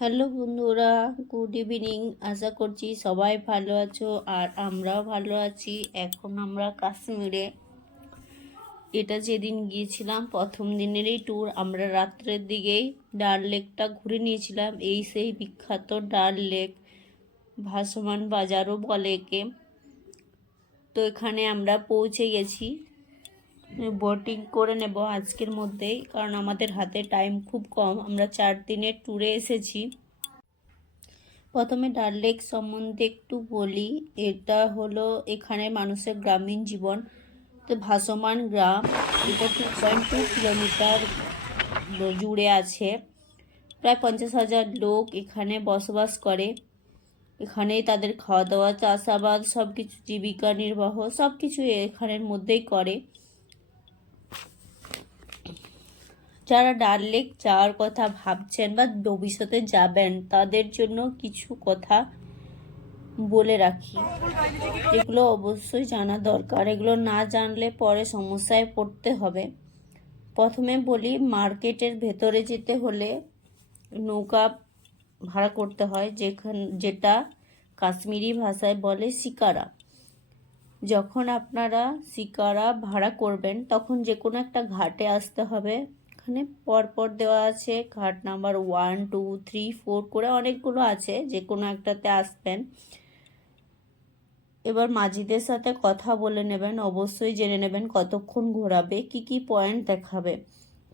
Hello বন্ধুরা, good evening. আশা করছি সবাই ভালো আছো আর আমরাও ভালো আছি। এখন আমরা কাশ্মীরে, এটা যেদিন গিয়েছিলাম প্রথম দিনেরই ট্যুর, আমরা রাত্রের দিকেই ডাল লেকটা ঘুরে নিয়েছিলাম। এই সেই বিখ্যাত ডাল লেক, ভাসমান বাজারও বলে একে। তো এখানে আমরা পৌঁছে গেছি। বোটিং করে নেব আজকের মধ্যেই, কারণ আমাদের হাতে টাইম খুব কম। আমরা 4 দিনের ট্যুরে এসেছি। প্রথমে ডাল লেক সম্বন্ধে একটু বলি। এটা হলো এখানে মানুষের গ্রামীণ জীবন। তো ভাসমান গ্রাম, এটা 2.2 কিলোমিটার জুড়ে আছে। প্রায় 50,000 লোক এখানে বসবাস করে। এখানেই তাদের খাওয়া দাওয়া, চাষাবাদ, সব কিছু, জীবিকা নির্বাহ সব কিছু এখানের মধ্যেই করে। যারা ডাল লেক যাওয়ার কথা ভাবছেন বা ভবিষ্যতে যাবেন, তাদের জন্য কিছু কথা বলে রাখি, এগুলো অবশ্যই জানা দরকার। এগুলো না জানলে পরে সমস্যায় পড়তে হবে। প্রথমে বলি, মার্কেটের ভেতরে যেতে হলে নৌকা ভাড়া করতে হয়, যেটা কাশ্মীরি ভাষায় বলে শিকারা। যখন আপনারা শিকারা ভাড়া করবেন, তখন যে কোনো একটা ঘাটে আসতে হবে। এখানে পরপর দেওয়া আছে ঘাট নাম্বার 1, 2, 3, 4 করে অনেকগুলো আছে, যে কোনো একটাতে আসবেন। এবার মাঝিদের সাথে কথা বলে নেবেন, অবশ্যই জেনে নেবেন কতক্ষণ ঘোরাবে, কি কি পয়েন্ট দেখাবে।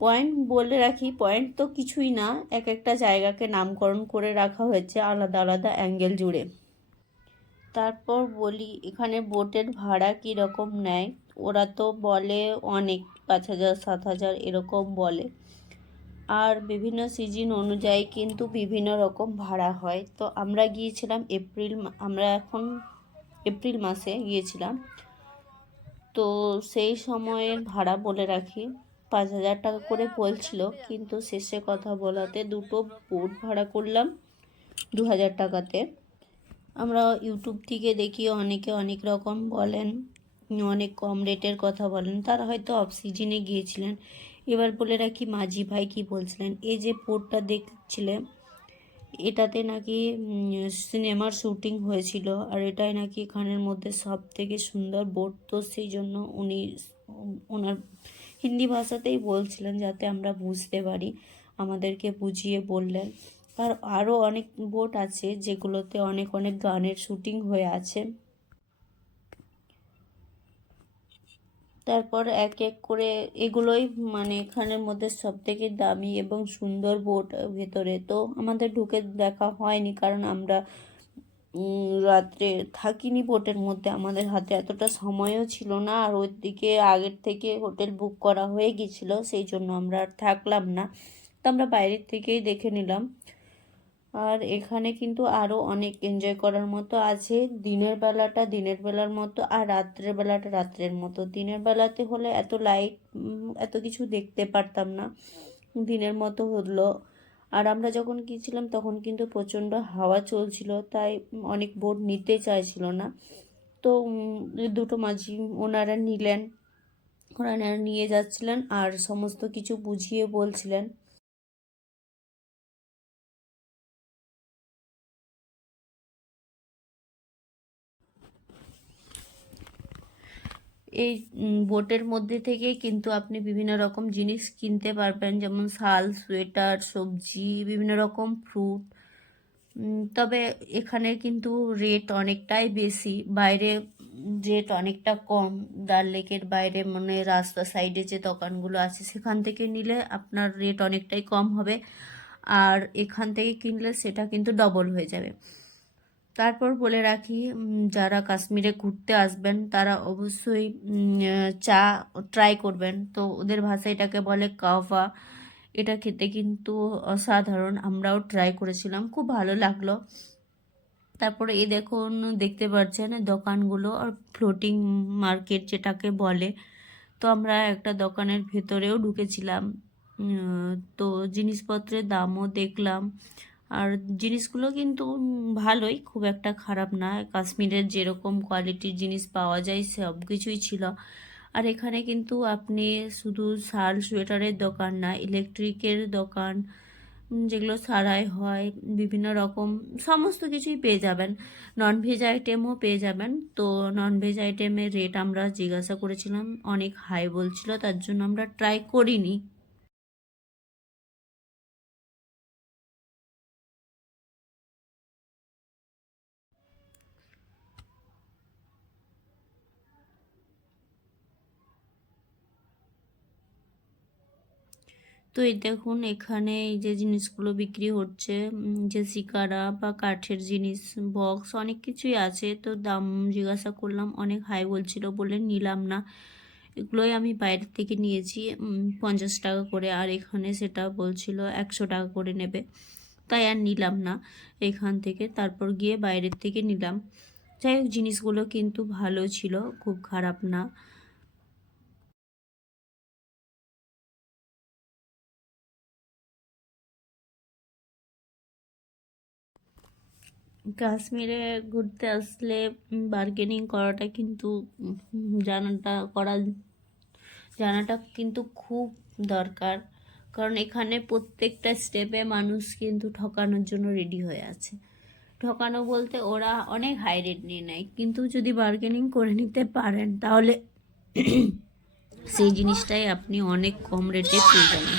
পয়েন্ট বলে রাখি, পয়েন্ট তো কিছুই না, এক একটা জায়গাকে নামকরণ করে রাখা হয়েছে আলাদা আলাদা অ্যাঙ্গেল জুড়ে। তারপর বলি, এখানে বোটের ভাড়া কি রকম নেয়। ওরা তো বলে অনেক, 5,000 7,000 এরকম বলে। আর বিভিন্ন সিজন অনুযায়ী কিন্তু বিভিন্ন রকম ভাড়া হয়। তো আমরা গিয়েছিলাম আমরা এখন এপ্রিল মাসে গিয়েছিলাম। তো সেই সময়ের ভাড়া বলে রাখি, 5,000 টাকা করে বলছিল, কিন্তু শেষে কথা বলাতে দুটো বোট ভাড়া করলাম 2,000 টাকাতে। আমরা ইউটিউব থেকে দেখি অনেকে অনেক রকম বলেন, অনেক কম রেটের কথা বলেন, তারা হয়তো অফ সিজনে গিয়েছিলেন। এবার বলে রাখি মাঝি ভাই কি বলছিলেন। এই যে বোটটা দেখছিলেন, এটাতে নাকি সিনেমার শুটিং হয়েছিল, আর এটাই নাকি এখানের মধ্যে সব থেকে সুন্দর বোট। তো সেই জন্য উনি ওনার হিন্দি ভাষাতেই বলছিলেন, যাতে আমরা বুঝতে পারি, আমাদেরকে বুঝিয়ে বললেন। আর আরও অনেক বোট আছে যেগুলোতে অনেক অনেক গানের শুটিং হয়ে আছে। তারপর এক এক করে এগুলোই মানে এখানের মধ্যে সব থেকে দামি এবং সুন্দর বোট ভেতরে। তো আমাদের ঢুকে দেখা হয়নি, কারণ আমরা রাত্রে থাকিনি বোটের মধ্যে, আমাদের হাতে এতটা সময়ও ছিল না, আর ওর দিকে আগের থেকে হোটেল বুক করা হয়ে গিয়েছিল, সেই জন্য আমরা আর থাকলাম না। তো আমরা বাইরের থেকেই দেখে নিলাম। আর এখানে কিন্তু আরও অনেক এনজয় করার মতো আছে। দিনের বেলাটা দিনের বেলার মতো, আর রাত্রের বেলাটা রাত্রের মতো। দিনের বেলাতে হলে এত লাইট, এত কিছু দেখতে পারতাম না, দিনের মতো হলো। আর আমরা যখন গিয়েছিলাম তখন কিন্তু প্রচণ্ড হাওয়া চলছিল, তাই অনেক বোট নিতে চাইছিল না। তো দুটো মাঝি ওনারা নিলেন, ওনারা নিয়ে যাচ্ছিলেন আর সমস্ত কিছু বুঝিয়ে বলছিলেন। এই বোটের মধ্যে থেকে কিন্তু আপনি বিভিন্ন রকম জিনিস কিনতে পারবেন, যেমন শাল, সোয়েটার, সবজি, বিভিন্ন রকম ফ্রুট। তবে এখানে কিন্তু রেট অনেকটাই বেশি, বাইরে রেট অনেকটা কম। ডাল লেকের বাইরে মানে রাস্তা সাইডে যে দোকানগুলো আছে, সেখান থেকে নিলে আপনার রেট অনেকটাই কম হবে, আর এখান থেকে কিনলে সেটা কিন্তু ডবল হয়ে যাবে। তারপর বলে রাখি, যারা কাশ্মীরে ঘুরতে আসবেন তারা অবশ্যই চা ট্রাই করবেন। তো ওদের ভাষায় এটাকে বলে কাহভা। এটা খেতে কিন্তু অসাধারণ, আমরাও ট্রাই করেছিলাম, খুব ভালো লাগলো। তারপরে এই দেখুন, দেখতে পাচ্ছেন দোকানগুলো আর ফ্লোটিং মার্কেট যেটাকে বলে। তো আমরা একটা দোকানের ভেতরেও ঢুকেছিলাম। তো জিনিসপত্রের দামও দেখলাম, আর জিনিসগুলো কিন্তু ভালোই, খুব একটা খারাপ না। কাশ্মীরের যেরকম কোয়ালিটির জিনিস পাওয়া যায় সব কিছুই ছিল। আর এখানে কিন্তু আপনি শুধু শাল সোয়েটারের দোকান না, ইলেকট্রিকের দোকান, যেগুলো সারাই হয়, বিভিন্ন রকম সমস্ত কিছুই পেয়ে যাবেন। ননভেজ আইটেমও পেয়ে যাবেন। তো ননভেজ আইটেমের রেট আমরা জিজ্ঞাসা করেছিলাম, অনেক হাই বলছিল, তার জন্য আমরা ট্রাই করিনি। তো এই দেখুন এখানে এই যে জিনিসগুলো বিক্রি হচ্ছে, যে শিকারা বা কাঠের জিনিস, বক্স, অনেক কিছুই আছে। তো দাম জিজ্ঞাসা করলাম, অনেক হাই বলছিল বলে নিলাম না। এগুলোই আমি বাইরের থেকে নিয়েছি 50 টাকা করে, আর এখানে সেটা বলছিল 100 টাকা করে নেবে, তাই আর নিলাম না এখান থেকে। তারপর গিয়ে বাইরের থেকে নিলাম। যাই হোক, জিনিসগুলো কিন্তু ভালো ছিল, খুব খারাপ না। কাশ্মীরে ঘুরতে আসলে বার্গেনিং করাটা কিন্তু জানাটা কিন্তু খুব দরকার। কারণ এখানে প্রত্যেকটা স্টেপে মানুষ কিন্তু ঠকানোর জন্য রেডি হয়ে আছে। ঠকানো বলতে ওরা অনেক হাই রেট নিয়ে নেয়, কিন্তু যদি বার্গেনিং করে নিতে পারেন তাহলে সেই জিনিসটাই আপনি অনেক কম রেটে পেয়ে যাবেন।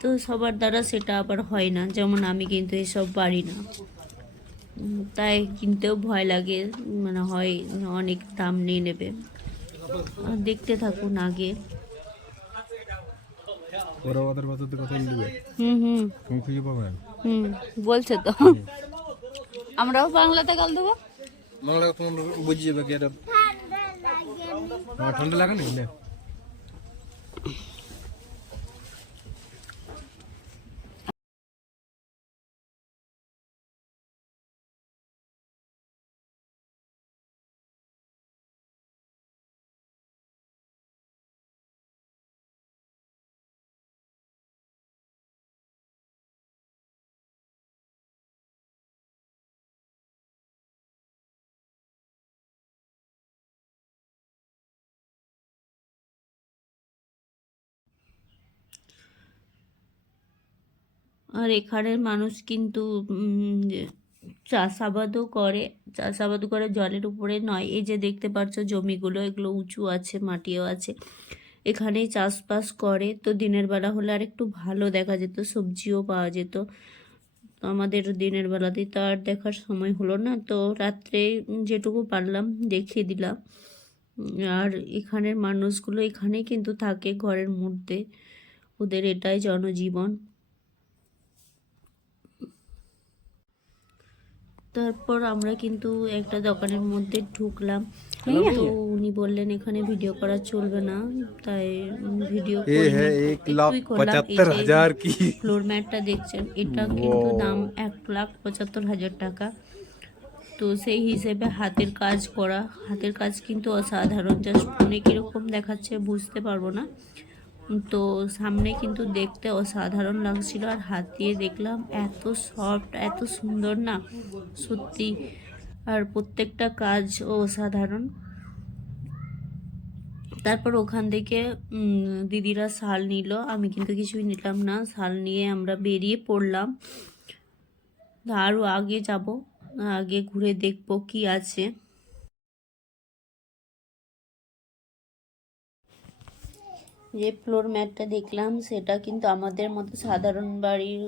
তো সবার দ্বারা সেটা আবার হয় না, যেমন আমি কিন্তু এসব পারি না, তাই কিনতেও ভয় লাগে, মানে হয় অনেক দাম নিয়ে নেবে। দেখতে থাকুন আগে। ওরা ওদের বাচ্চাদের কথা বলবে, হুম হুম তুমি খুঁজে পাবে না। হুম, বলছে তো। আমরাও বাংলাতে গাল দেবো। বাংলা তোমার বুঝে যাবে কি এটা। ঠান্ডা লাগে না। আর এখানের মানুষ কিন্তু চাষাবাদও করে জলের উপরে নয়। এই যে দেখতে পাচ্ছ জমিগুলো, এগুলো উঁচু আছে, মাটিও আছে, এখানেই চাষবাস করে। তো দিনের বেলা হলে আর একটু ভালো দেখা যেত, সবজিও পাওয়া যেত। তো আমাদের দিনের বেলাতেই তো আর দেখার সময় হলো না, তো রাত্রে যেটুকু পারলাম দেখিয়ে দিলাম। আর এখানের মানুষগুলো এখানেই কিন্তু থাকে, ঘরের মধ্যে, ওদের এটাই জনজীবন। তারপর আমরা কিন্তু একটা দোকানের মধ্যে ঢুকলাম। তো উনি বললেন এখানে ভিডিও করা চলবে না, তাই ভিডিও করিনি, একটুই করলাম। এই যে 1,75,000 की। ফ্লোর ম্যাটটা দেখছেন, এটা কিন্তু দাম 1,75,000 টাকা। তো সেই হিসেবে হাতের কাজ করা, হাতের কাজ কিন্তু অসাধারণ। জাস্ট ফোনে কীরকম দেখাচ্ছে বুঝতে পারবো না, তো সামনে কিন্তু দেখতে অসাধারণ লাগছিল। আর হাত দিয়ে দেখলাম, এত সফট, এত সুন্দর না সত্যি। আর প্রত্যেকটা কাজ অসাধারণ। তারপর ওখান থেকে দিদিরা শাল নিল, আমি কিন্তু কিছুই নিলাম না। শাল নিয়ে আমরা বেরিয়ে পড়লাম, আরও আগে যাব, আগে ঘুরে দেখবো কি আছে। যে ফ্লোর ম্যাটটা দেখলাম, সেটা কিন্তু আমাদের মতো সাধারণ বাড়ির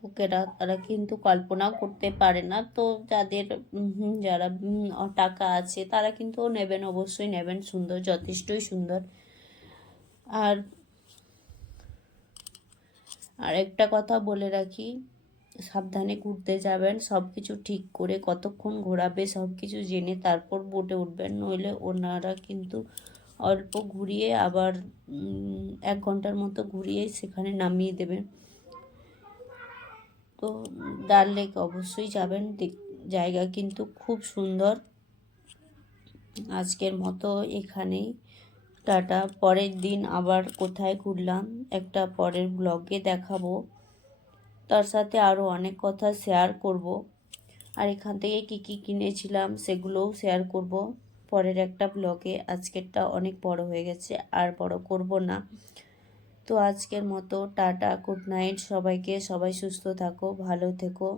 লোকেরা, তারা কিন্তু কল্পনাও করতে পারে না। তো যারা টাকা আছে তারা কিন্তু নেবেন, অবশ্যই নেবেন, সুন্দর, যথেষ্টই সুন্দর। আর একটা কথা বলে রাখি, সাবধানে ঘুরতে যাবেন, সব কিছু ঠিক করে, কতক্ষণ ঘোরাবে সব কিছু জেনে তারপর বোটে উঠবেন, নইলে ওনারা কিন্তু অল্প ঘুরিয়ে আবার 1 ঘন্টার মতো ঘুরিয়ে সেখানে নামিয়ে দেবেন। তো ডাল লেক অবশ্যই যাবেন, জায়গা কিন্তু খুব সুন্দর। আজকের মতো এখানেই, টাটা। পরের দিন আবার কোথায় ঘুরলাম একটা পরের ব্লগে দেখাবো, তার সাথে আরও অনেক কথা শেয়ার করব। আর এখান থেকে কী কী কিনেছিলাম সেগুলোও শেয়ার করব পরের একটা ব্লগে। আজকেরটা অনেক বড় হয়ে গেছে, আর বড় করব না। তো আজকের মতো টাটা, গুড নাইট সবাইকে। সবাই সুস্থ থাকো, ভালো থেকো।